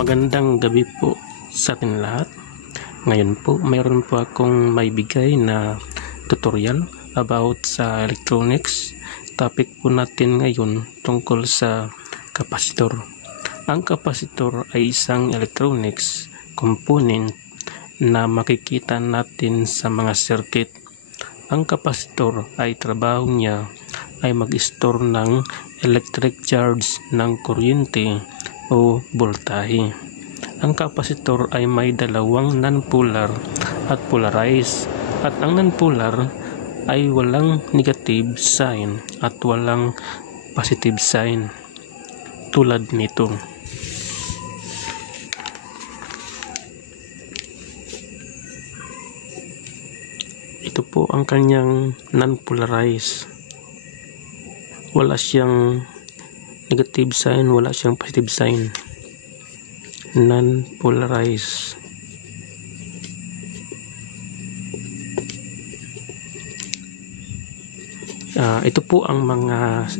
Magandang gabi po sa atin lahat. Ngayon po mayroon po akong maibigay na tutorial about sa electronics. Topic po natin ngayon tungkol sa kapasitor. Ang kapasitor ay isang electronics component na makikita natin sa mga circuit. Ang kapasitor ay trabaho niya ay mag-store ng electric charge ng kuryente o voltahe. Ang kapasitor ay may dalawang non-polar at polarized, at ang non-polar ay walang negative sign at walang positive sign tulad nito. Ito po ang kanyang non-polarized. Wala siyang negative sign, wala siyang positive sign. Non-polarized. Ito po ang mga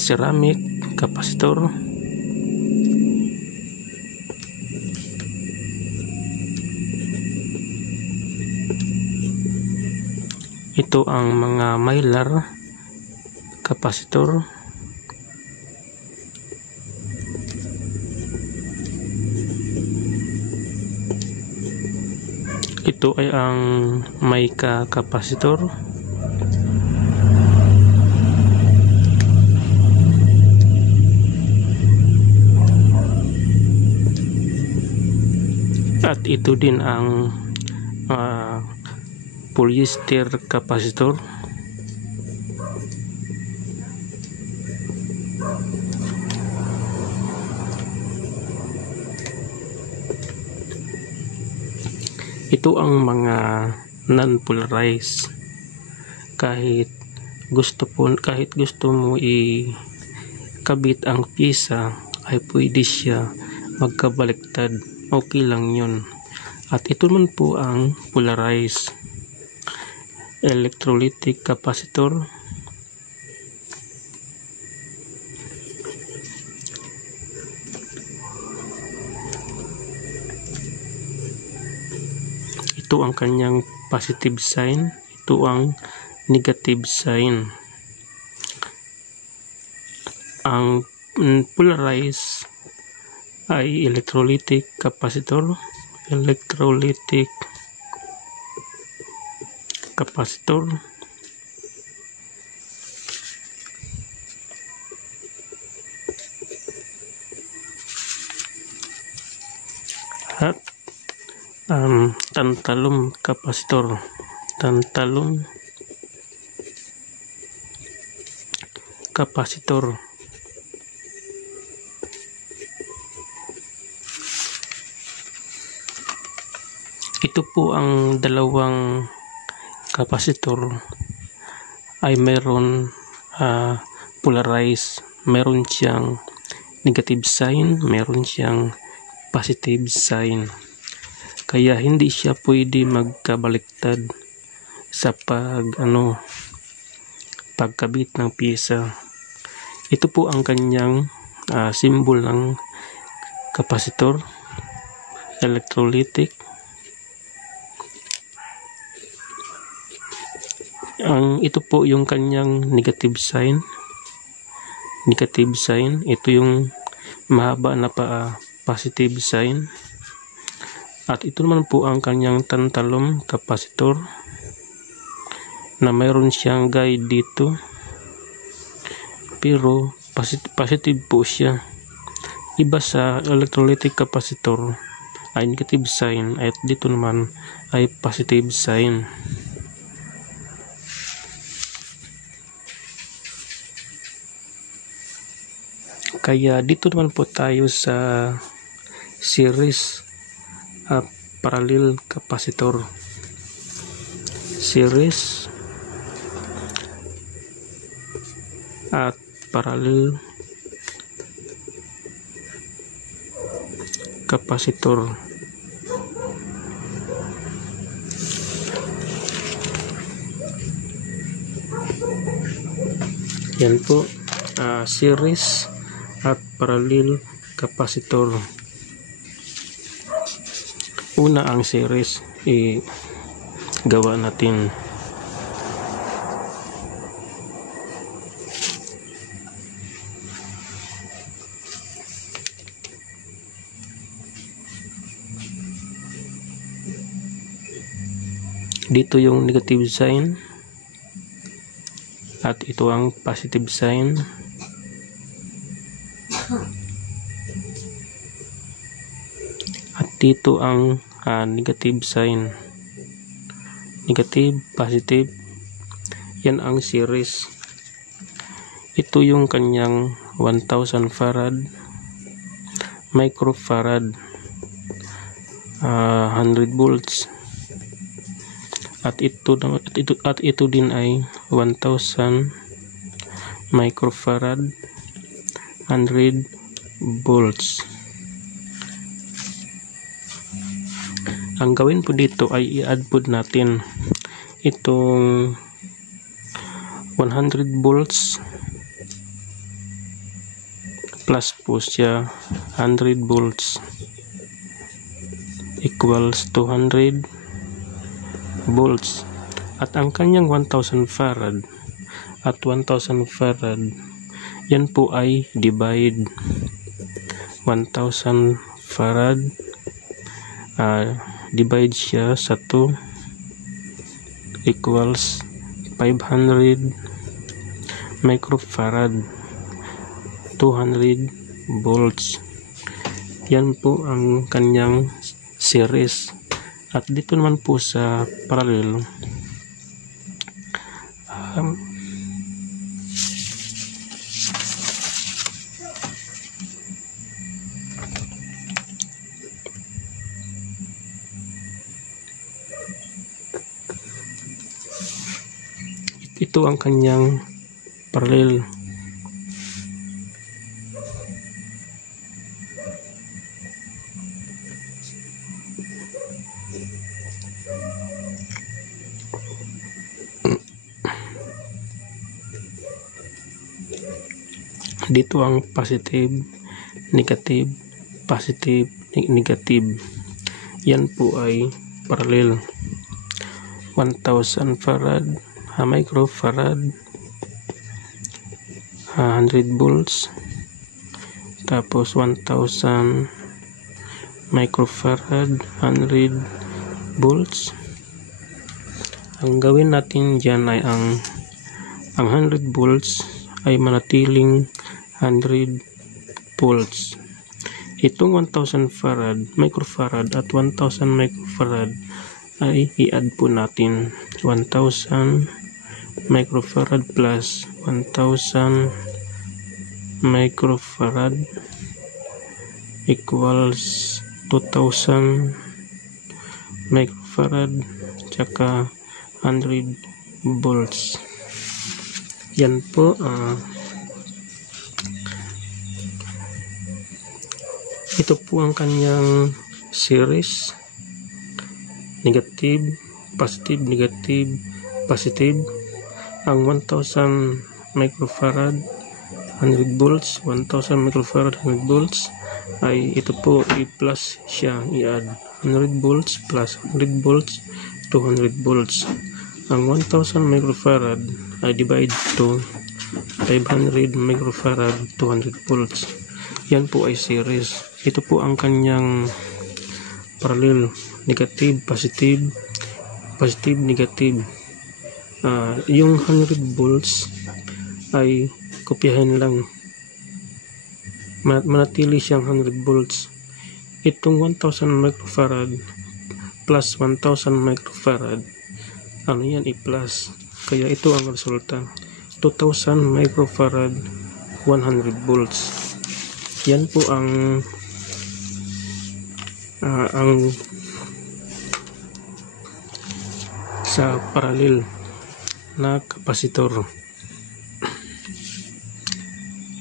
ceramic kapasitor. Ito ang mga mylar kapasitor. Ito ay ang mica kapasitor. At ito din ang polyester kapasitor. Ito ang mga non-polarized. Kahit gusto mo ikabit ang pyesa ay pwede siya magkabaliktad, okay lang yun. At ito naman po ang polarized electrolytic capacitor. Ito ang kanyang positive sign, ito ang negative sign. Ang polarized ay electrolytic capacitor. At tantalum kapasitor. Ito po ang dalawang kapasitor ay mayroon polarized, mayroon siyang negative sign, mayroon siyang positive sign. Kaya hindi siya pwede magkabaliktad sa pagkabit ng pyesa. Ito po ang kanyang symbol ng kapasitor, electrolytic. Ito po yung kanyang negative sign. Ito yung mahaba na positive sign. At ito naman po ang kanyang tantalum kapasitor na mayroon siyang guide dito, pero positive po siya. Iba sa electrolytic kapasitor ay negative sign, at dito naman ay positive sign. Kaya dito naman po tayo sa series parallel kapasitor. Series at parallel kapasitor. Yan po, series at parallel kapasitor. una ang series gawa natin. Dito yung negative sign at ito ang positive sign. At dito ang negative sign. Negative, positive. Yan ang series. Ito yung kanyang 1000 farad, microfarad, 100 volts. At ito din ay 1000 microfarad, 100 volts. Ang gawin po dito ay i-add po natin itong 100 volts plus po siya 100 volts equals 200 volts. At ang kanyang 1000 farad at 1000 farad, yan po ay divide. 1000 farad divide siya sa 2 equals 500 microfarad, 200 volts. Yan po ang kanyang series. At dito naman po sa parallel, ito ang kanyang parallel. Dito ang positive, negative, positive, negative. Yan po ay parallel. 1000 farad, microfarad, 100 volts, tapos 1000 microfarad, 100 volts. Ang gawin natin dyan ay ang 100 volts ay manatiling 100 volts. Itong 1000 farad, microfarad at 1000 microfarad ay i-add po natin. 1000 microfarad plus 1000 microfarad equals 2000 microfarad tsaka 100 volts. Yan po. Ito po ang kanyang series. Negative, positive, negative, positive. Ang 1000 microfarad 100 volts, 1000 microfarad 100 volts ay ito po i-plus siya, i-add 100 volts plus 100 volts 200 volts. Ang 1000 microfarad ay divide to 500 microfarad 200 volts. Yan po ay series. Ito po ang kanyang parallel. Negative, positive, positive, negative. Yung 100 volts ay kopyahin lang. Manatili siyang 100 volts. Itong 1000 microfarad plus 1000 microfarad, ano yan, i-plus. Kaya ito ang resulta. 2000 microfarad 100 volts. Yan po ang sa parallel na kapasitor.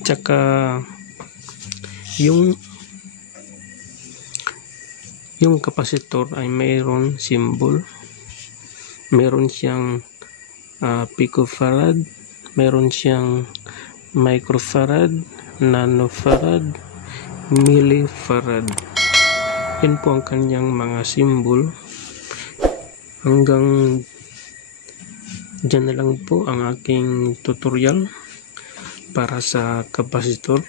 Tsaka yung kapasitor ay mayroon symbol, mayroon siyang picofarad, mayroon siyang microfarad, nanofarad, millifarad. Yan po ang kanyang mga symbol. Hanggang dyan na lang po ang aking tutorial para sa kapasitor.